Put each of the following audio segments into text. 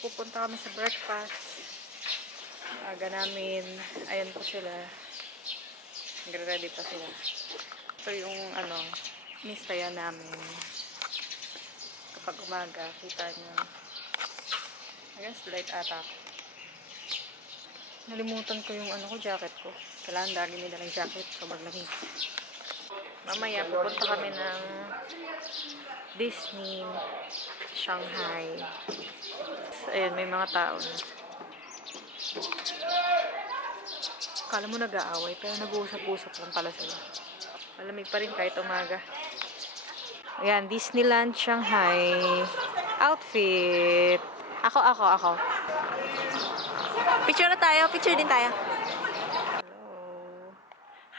pupunta kami sa breakfast. Aga namin. Ayan po sila. Nagre-ready pa sila. Ito yung mistayan namin. Kapag umaga, kita nyo. Against light ata ako. Nalimutan ko yung jacket ko. Kailangan lagi may dalang jacket. Sobrang lamig. Mamaya pupunta kami ng Disney Shanghai. Ayan, may mga tao na. Akala mo nag-aaway, pero nag-uusap-usap lang pala sila. Malamig pa rin kahit umaga. Ayan, Disneyland Shanghai outfit. Ako. Picture na tayo. Picture din tayo. Hello.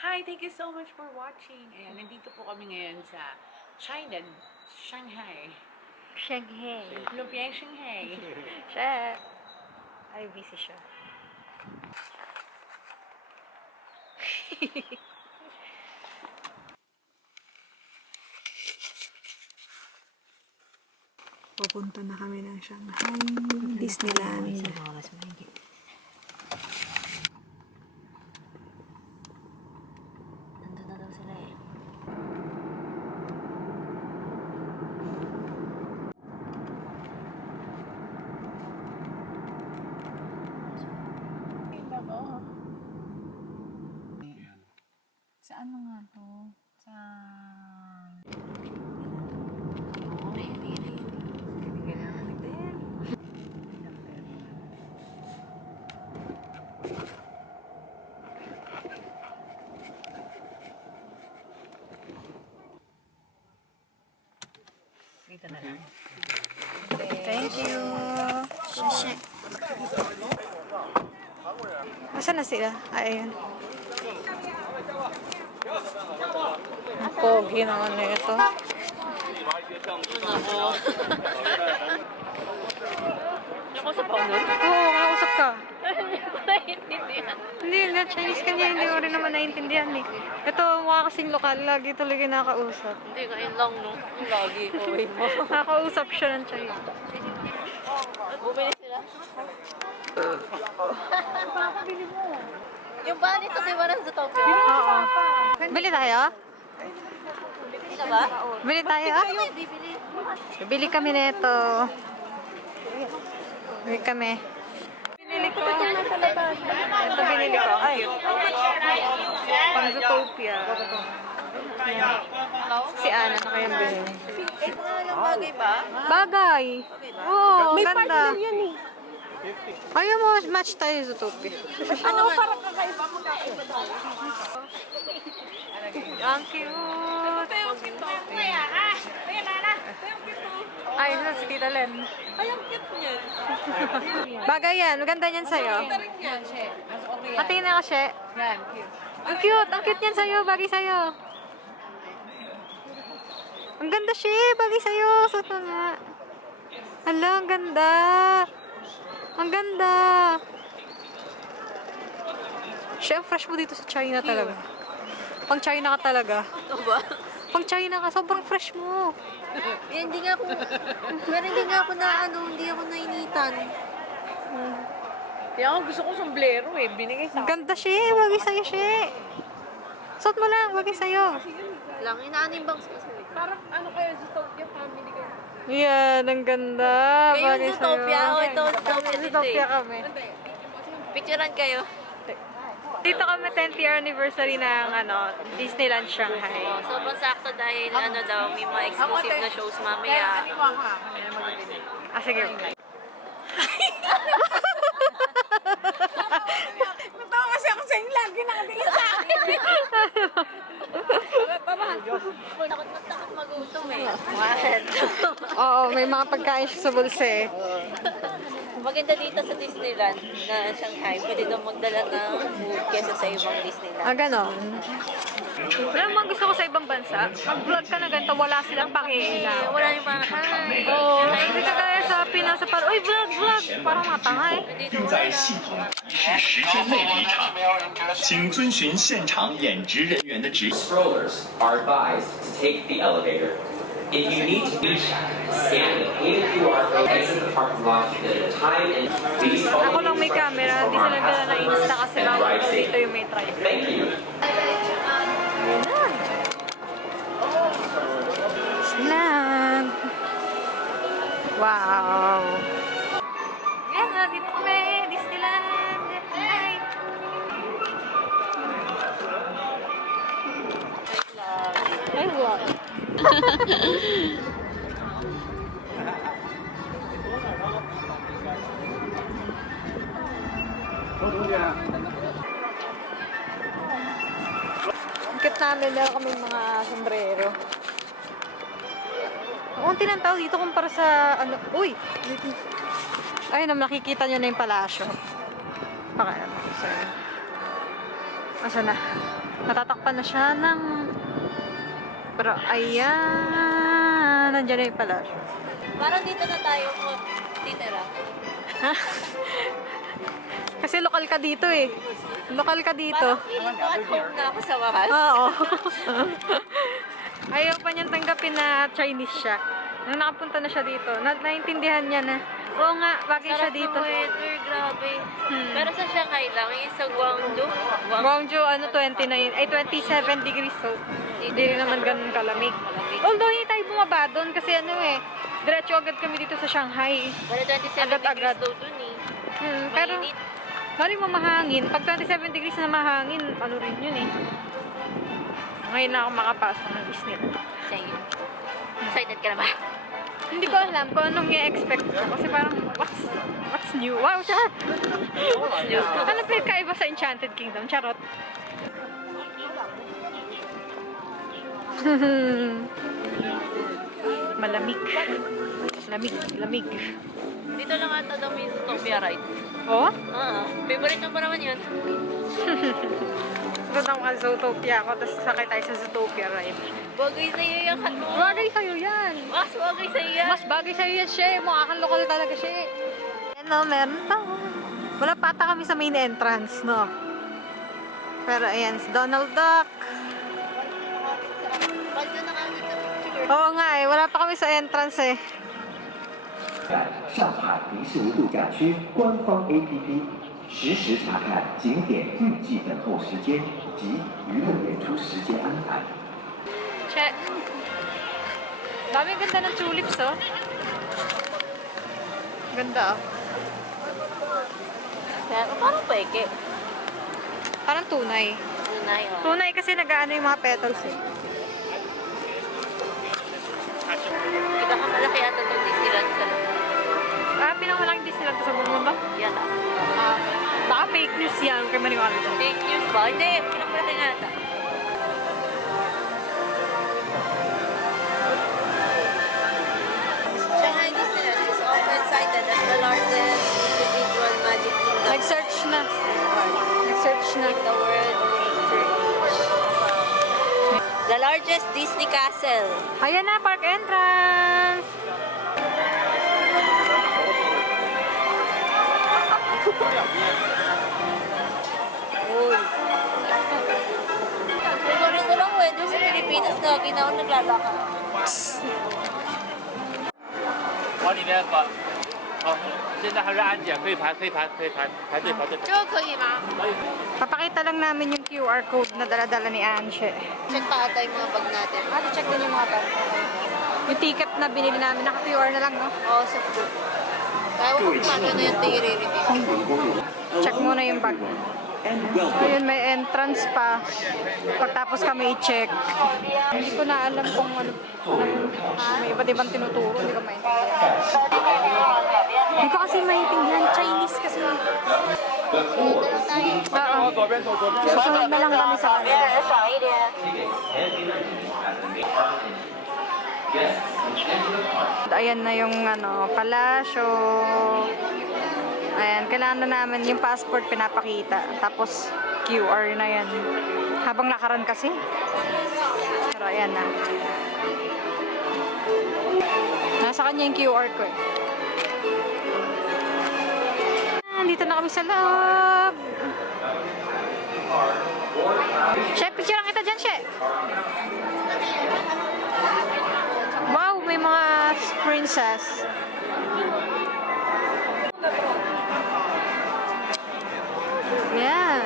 Hi, thank you so much for watching. Ayan, nandito po kami ngayon sa China, Shanghai. Shanghai. Lumpiang Shanghai. Siya. Ay, busy siya. Pupunta na kami ng Shanghai Disneyland. Nandun na daw sila eh. Sa ano nga to? Sa... Dito na lang. Thank you. Nasaan na sila? Ayan. Ang pogi naman na ito. Yung ko sa paulo? Oo, kausap ka. Hindi ko naiintindihan. Hindi, na Chinese ka niya. Hindi ko rin naman naiintindihan eh. Ito, mukha kasing lokal. Lagi tuloy kinakausap. Hindi, ngayon lang, no? Lagi, okay mo. Nakakausap siya ng Chinese. Bumili sila. Yung ba nito, di ba nasa Tokyo? Oo. Bili tayo? Bili ka ba? Bili tayo? Bibili. Bili kami nito. Bili kami. Binili ko. Ito binili ko. Ay. Pang Zootopia. Si Ana na kayang binili. Bagay ba? Bagay. Oo, oh, ganda. Ayaw mo, match tayo sa Zootopia. Ano parang kakaiba mo kakaiba tayo? Ang cute. Ito yung pito. Kuya, ha? Kuya, Nana. Ito yung pito. Ay, ito si Tita Len. Ay, ang cute niyan. Bagay yan. Maganda niyan sa'yo. Ito rin yan, She. Mas okay yan. Patingin na ka, She. Yan, cute. Ang cute. Ang cute niyan sa'yo. Bagay sa'yo. Ang ganda, She. Bagay sa'yo. Suot mo nga. Hala, ang ganda. Ang ganda. She, ang fresh mo dito sa China talaga. Pang China ka talaga. Ito ba? Pang China ka. Sobrang fresh mo. Eh, hindi nga ako, pero hindi nga ako na, hindi ako nainitan. Kaya ako gusto ko sombrero eh, binigay sa Ang ganda, She. Bagay sa'yo, She. Suot mo lang. Bagay sa'yo. lang, inaanimbang sa kasi. Parang ano kayo, Zootopia family kayo. Yan. Ang ganda. Kayo Bagay Zootopia, sa'yo. o ito Zootopia din Zootopia kami. Picturean kayo. Dito kami 10th year anniversary ng Disneyland Shanghai. Sobrang sakto dahil daw, may mga exclusive na shows mamaya. Ah, sige. Natawa kasi ako sa inyo, lagi nakatingin sa akin. Takot magutom eh. Oo, may mga pagkain siya sa bulsa eh. Maganda dito sa Disneyland na Shanghai, pwede daw magdala ng food kesa sa ibang Disneyland. Ah, ganon. Alam mo, gusto ko sa ibang bansa, pag-vlog ka na ganito, wala silang pakialam. Wala yung parang, hi! Oo, hindi ka kaya sa Pinas sa parang, uy, vlog! Parang matanga eh. 并在系统是10天内离场，请遵循现场演职人员的指引。 Strollers are advised to take the elevator. If you need to reach, scan the payment QR code, exit the parking lot at a time, and please follow Ako the lang may camera, hindi sila nagdala na Insta kasi and bawal drive daw safe. dito yung may tribe. Thank you. Disneyland! Wow! Yan, nandito kami! Disneyland! Hi! Ay, wow! Ikit namin, meron kaming mga sombrero. Unti ng tao dito kumpara sa ano. Uy! Ay, nakikita nyo na yung palasyo. Baka ano. Sorry. Asa na? Natatakpan na siya ng... Pero ayan. Nandiyan na yung palasyo. Parang dito na tayo titira. Kasi lokal ka dito eh. Lokal ka dito. Parang feeling ko at home na ako sa wakas. Oo. Ayaw pa niyang tanggapin na Chinese siya. Nung nakapunta na siya dito, naintindihan niya na, oo nga, bagay siya Sarap dito. ng weather, grabe. Pero sa Shanghai lang, yung sa Guangzhou. Guangzhou, 27 degrees, so hindi rin naman ganun kalamig. Although hindi tayo bumaba doon kasi diretso agad kami dito sa Shanghai. Pero 27 Agad-agad. degrees daw dun eh. Pero, Mainit. mali mo mahangin. Pag 27 degrees na mahangin, ano rin yun eh. Ngayon na ako makapasok ng Disneyland. Same. Excited ka na ba? Hindi ko alam kung anong i-expect ko. Kasi parang, what's new? Wow, siya! What's new? Ano pinagkaiba sa Enchanted Kingdom? Charot. Malamig. Lamig. Dito lang ata daw may Zootopia ride. Oh? Favorite mo pa naman yun. Doon ako sa Zootopia ako, tapos sakay tayo sa Zootopia ride. Bagay sa'yo yung kanto. Bagay sa'yo yan! Mas bagay sa'yo yan. Mas bagay sa'yo yan siya. Mukha kang lokal talaga siya. Ano, meron pa. Wala pa ata kami sa main entrance, no? Pero ayan, si Donald Duck. Ba't yun nakakita sa picture? Oo nga eh, wala pa kami sa entrance eh. 上海迪士尼度假区官方 APP，实时查看景点预计等候时间及娱乐演出时间安排。 Check. Dami ganda ng tulips, oh. Ganda, oh. Pero parang peke. Parang tunay. Tunay, oh. Tunay kasi nag-ano yung mga petals, eh. Kita ka malaki ata itong Disneyland sa Pinakamalaking Disneyland sa buong mundo. yan ah. Baka fake news yan, huwag kayo maniwala dyan. Fake news ba? Hindi, pinapalaki nga ata. Shanghai Disneyland is often cited as the largest individual magic kingdom Nag-search na. Nag-search na. in the world. The largest Disney castle. Ayan na, park entrance! Uy. Ganito lang weather sa Pilipinas, lagi na ako naglalakad. 往里面把，现在还是安检，可以排队排队。 Papakita lang namin yung QR code na dala-dala ni Anshe. Check pa ata yung mga bag natin. Check din yung mga bag. Yung ticket na binili namin, naka-QR na lang, no? Oo, sa food. Kaya ko kung paano na yung i-review. 康文公园 Check muna yung bag. and welcome Ayun, may entrance pa. Pagtapos kami i-check. Hindi ko na alam kung ano. May iba't ibang tinuturo. Hindi ko maintindihan. Hindi ko kasi maintindihan. Chinese kasi. Oo. Susunod na lang kami sa kanila. Ayan na yung palasyo. Ayan, kailangan na namin yung passport pinapakita. Tapos QR na yan. Habang nakaran kasi. Pero ayan na. Nasa kanya yung QR ko eh. Dito na kami sa loob. Chef, picture lang kita dyan, Chef. Wow, may mga princess. Yeah.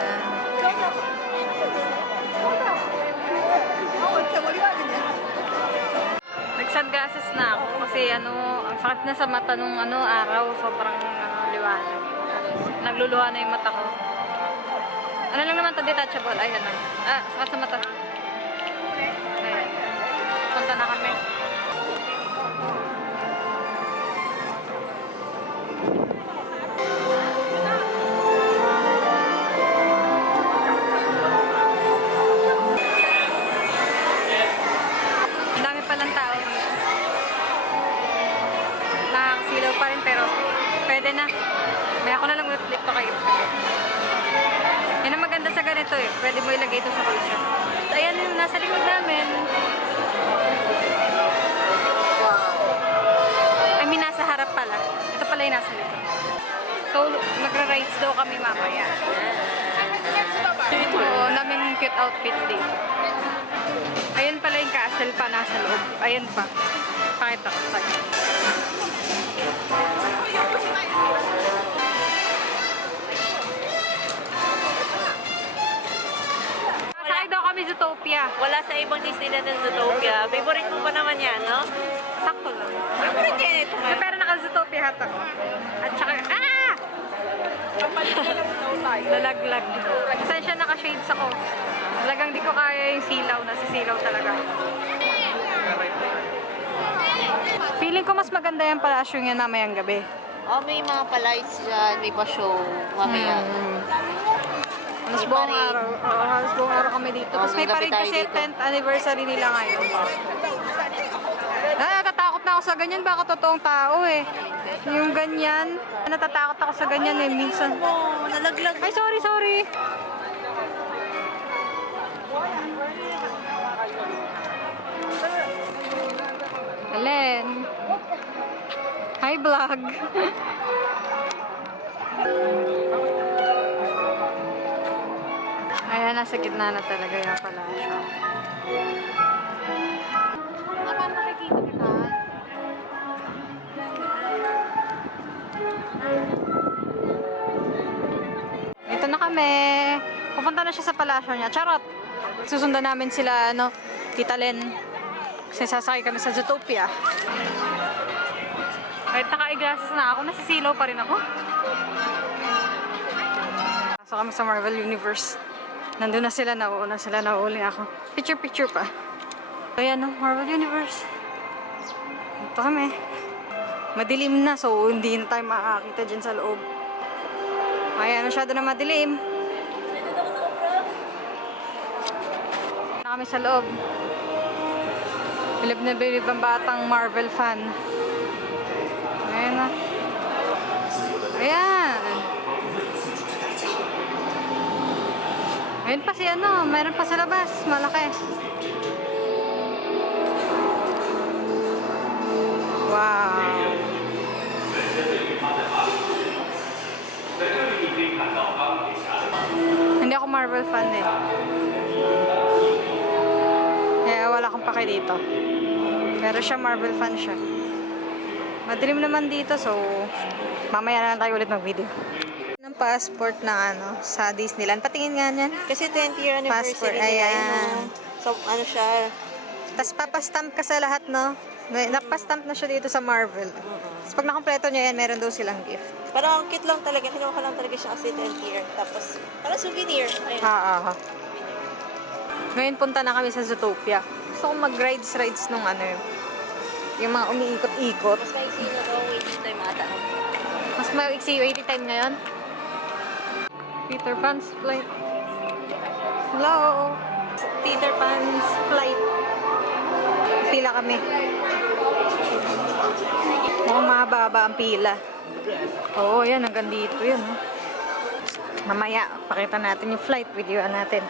Nag-sunglasses na ako kasi ano, ang sakit na sa mata nung ano, araw. Sobrang liwanag. Nagluluha na yung mata ko. Ano lang naman to, detachable. Ayan na. Sakit sa mata. Ayan. Punta na kami. Ang dami palang tao dito. Nakakasilaw pa rin pero pwede na. May ako na lang ulit pa kayo. Yan ang maganda sa ganito eh. Pwede mo ilagay ito sa kulsyon. Ayan yung nasa likod namin. I mean, nasa harap pala. Ito pala yung nasa likod. So, magra-rides daw kami mamaya. Oo, naming cute outfits dito. Ayan pala yung castle pa nasa loob. Ayan pa. Pakita ko sa'yo. Sakay daw kami Zootopia. Wala sa ibang Disneyland ng Zootopia. Favorite mo pa naman yan, no? Sakto lang. Favorite yan ito. Pero naka-Zootopia hat ako. At saka, lalaglag. Pasensya naka-shades ako. Talagang di ko kaya yung silaw. Nasisilaw talaga. Feeling ko mas maganda yung palasyo yan mamayang gabi. Oh, may mga pa-lights dyan. May pa-show. Mamaya. Halos May buong parade. araw. Oo, halos buong araw kami dito. Tapos may may gabi parade tayo kasi dito. 10th anniversary nila ngayon. Natatakot na ako sa ganyan. Baka totoong tao eh. Yung ganyan. Natatakot ako sa ganyan eh. Minsan. Oh, nalaglag. Ay, sorry. Helen. Hi, vlog. Ayan, nasa gitna na talaga yung palasyo. Paano nakikita kita? Ito na kami. Pupunta na siya sa palasyo niya. Charot! Susundan namin sila, Tita Len. Kasi sasakay kami sa Zootopia. Kahit naka-eyeglasses na ako, nasisilaw pa rin ako. Pasok kami sa Marvel Universe. Nandun na sila, nauuna sila, nahuli ako. Picture pa. Ayan, Marvel Universe. Ito kami. Madilim na, so hindi na tayo makakita dyan sa loob. Ayan, masyado na madilim. Na kami sa loob. Bilib na bilib ang batang Marvel fan. Ayan na. Ayan. Ayan pa si meron pa sa labas. Malaki. Wow. Hindi ako Marvel fan eh. Kaya wala akong pake dito. Pero siya Marvel fan siya. Madilim naman dito, so mamaya na lang tayo ulit mag-video. Ng passport na sa Disneyland. Patingin nga niyan. Kasi 20th year Passport, anniversary nila. ayan. So, ano siya? Tapos papastamp ka sa lahat, Napastamp na siya dito sa Marvel. Tapos pag nakompleto niya yan, meron daw silang gift. Parang ang cute lang talaga. Kinuha ko lang talaga siya kasi 10th year. Tapos, parang souvenir. Ayun. Ngayon punta na kami sa Zootopia. Gusto kong mag-rides nung yung mga umiikot-ikot. Mas may sino daw waiting time ata. Mas maiksi waiting time ngayon. Peter Pan's flight. Hello! Peter Pan's flight. Pila kami. Mukhang mahaba ang pila. Oo, yan. Hanggang dito yun. Mamaya, pakita natin yung flight. Videoan natin.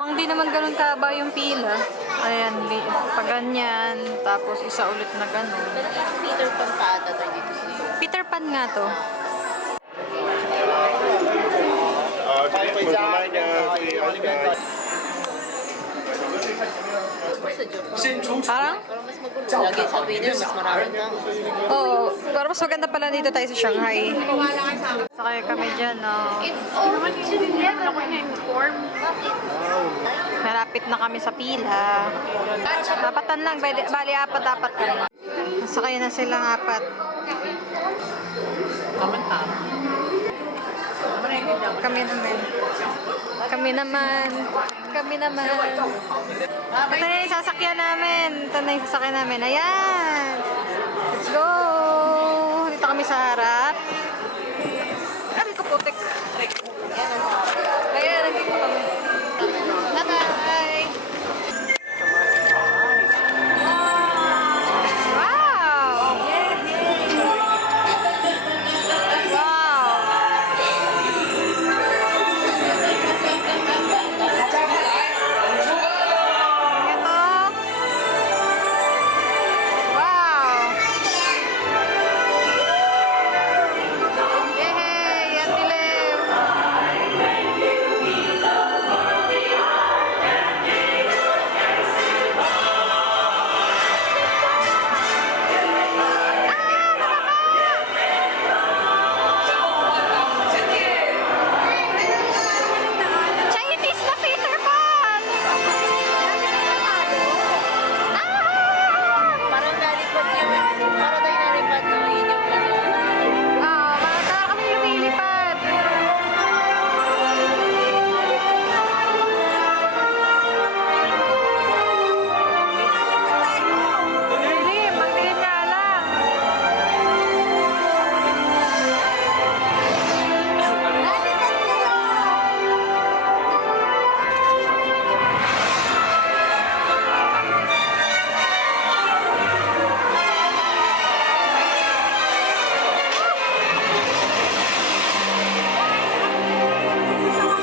Mukhang di naman ganun kahaba yung pila. Ayan, pag ganyan. Tapos isa ulit na ganun. Peter Pan pa ata tayo dito sa iyo. Peter Pan nga to. Parang? Parang mas magulo. Lagi sabihin nila, mas maraming tao. Oo, pero mas maganda pala dito tayo sa Shanghai. Sakay kami dyan, no? Malapit na kami sa pila. Apatan lang, bali apat kami. Sakay na silang apat. Kami naman. Ito na yung sasakyan namin. Ayan. Let's go. Dito kami sa harap. Aray ko putik. Ayan, nandito kami. Bye-bye. Wow. Chinese na Peter Pan! Parang nalipad yun. Parang tayo nalipad no. Yun yung ano. Baka kami lumilipad. Magdilim nga lang.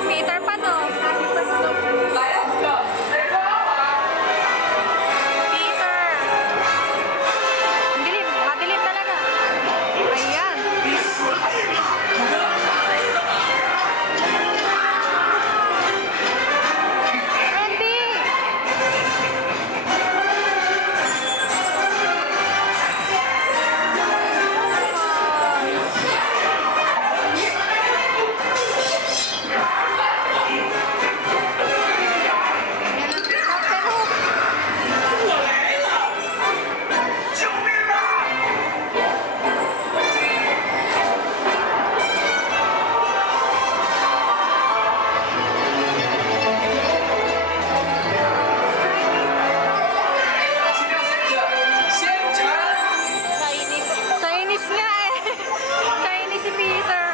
Peter Pan, oh. Peter. Ang dilim. Madilim talaga. Ayan. Andy! Chinese nga eh. Chinese si Peter.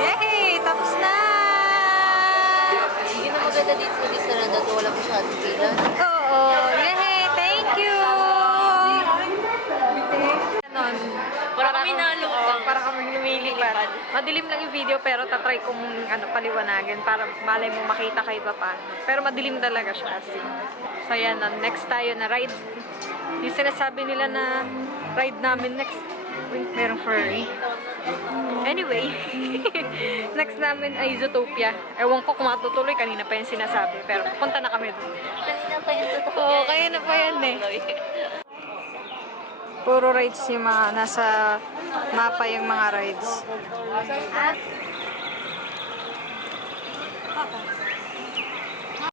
Yay! Tapos na! Yun ang maganda dito sa Disneyland at wala masyadong pila. Oo. Yay! Thank you! Ganon. Para kami nalutang. Para kami lumilipad. Madilim lang yung video pero tatry kong paliwanagan para malay mo makita kahit pa paano. Pero madilim talaga siya as in. So yan, next tayo na ride. Yung sinasabi nila na ride namin next. Uy, merong furry. Anyway, next namin ay Zootopia. Ewan ko kung matutuloy, kanina pa yung sinasabi. Pero punta na kami doon. Kanina pa yun sa Oo, kaya na pa yan eh. Puro rides yung mga nasa mapa yung mga rides.